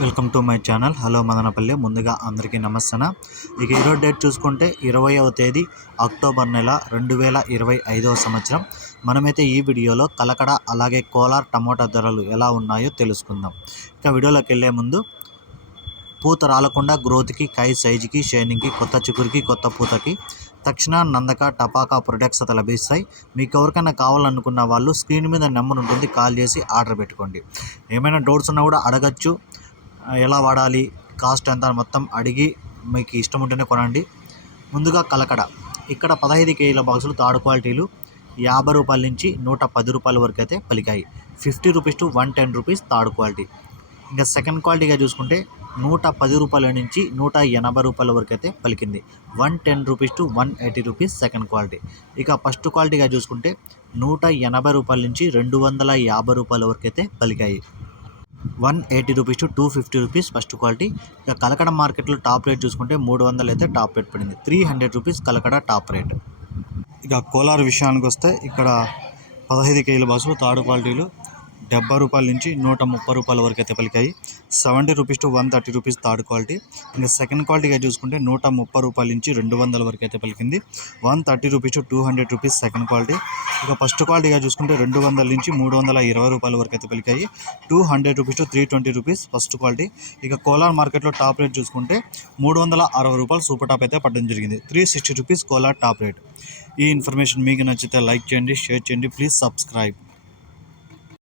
Welcome to my channel. Hello Madanapalle. ముందుగా అందరికీ నమస్తన. ఇక ఈరోజు డేట్ చూసుకుంటే ఇరవైవ తేదీ అక్టోబర్ నెల రెండు వేల ఇరవై ఐదవ సంవత్సరం. మనమైతే ఈ వీడియోలో కలకడ అలాగే కోలార్ టమోటా ధరలు ఎలా ఉన్నాయో తెలుసుకుందాం. ఇక వీడియోలోకి వెళ్ళే ముందు పూత రాలకుండా గ్రోత్కి కాయ సైజుకి షైనింగ్కి కొత్త చిగురికి కొత్త పూతకి తక్షణ నందక టపాకా ప్రొడక్ట్స్ అయితే లభిస్తాయి. మీకు ఎవరికైనా కావాలనుకున్న వాళ్ళు స్క్రీన్ మీద నెంబర్ ఉంటుంది కాల్ చేసి ఆర్డర్ పెట్టుకోండి. ఏమైనా డౌట్స్ ఉన్నా కూడా అడగచ్చు. ఎలా వాడాలి కాస్ట్ ఎంత మొత్తం అడిగి మీకు ఇష్టం ఉంటేనే కొనండి. ముందుగా కలకడ. ఇక్కడ పదహైదు కేజీల బాక్సులు థర్డ్ క్వాలిటీలు యాభై రూపాయల నుంచి నూట పది రూపాయల వరకు అయితే పలికాయి. Fifty rupees to one ten rupees third quality. ఇంకా సెకండ్ క్వాలిటీగా చూసుకుంటే నూట పది రూపాయల నుంచి నూట ఎనభై రూపాయల వరకు అయితే పలికింది. One ten rupees to one eighty rupees second quality. ఇక ఫస్ట్ క్వాలిటీగా చూసుకుంటే నూట ఎనభై రూపాయల నుంచి రెండు వందల యాభై రూపాయల వరకు అయితే పలికాయి. One eighty rupees to two fifty rupees first quality. ఇక కలకడ మార్కెట్లో టాప్ రేట్ చూసుకుంటే మూడు వందలు అయితే టాప్ రేట్ పడింది. Three hundred rupees Kalakada top rate. ఇక కోలార్ విషయానికి వస్తే ఇక్కడ పదహైదు కేజీల బస్సులు థర్డ్ క్వాలిటీలు. డెబ్బై రూపాయల నుంచి నూట ముప్పై రూపాయల వరకు అయితే పలికాయి. Seventy rupees to one thirty rupees third quality. ఇంకా సెకండ్ క్వాలిటీగా చూసుకుంటే నూట ముప్పై రూపాయల నుంచి రెండు వందల వరకు అయితే పలికింది. One thirty rupees to two hundred rupees second quality. ఇక ఫస్ట్ క్వాలిటీగా చూసుకుంటే రెండు వందల నుంచి మూడు వందల ఇరవై రూపాయల వరకు అయితే పలికాయి. Two hundred rupees to three twenty rupees first quality. ఇక కోలార్ మార్కెట్లో టాప్ రేట్ చూసుకుంటే మూడు వందల అరవై రూపాయలు సూపర్ టాప్ అయితే పడడం జరిగింది. Three sixty rupees Kolar top rate. ఈ ఇన్ఫర్మేషన్ మీకు నచ్చితే లైక్ చేయండి షేర్ చేయండి. Please subscribe.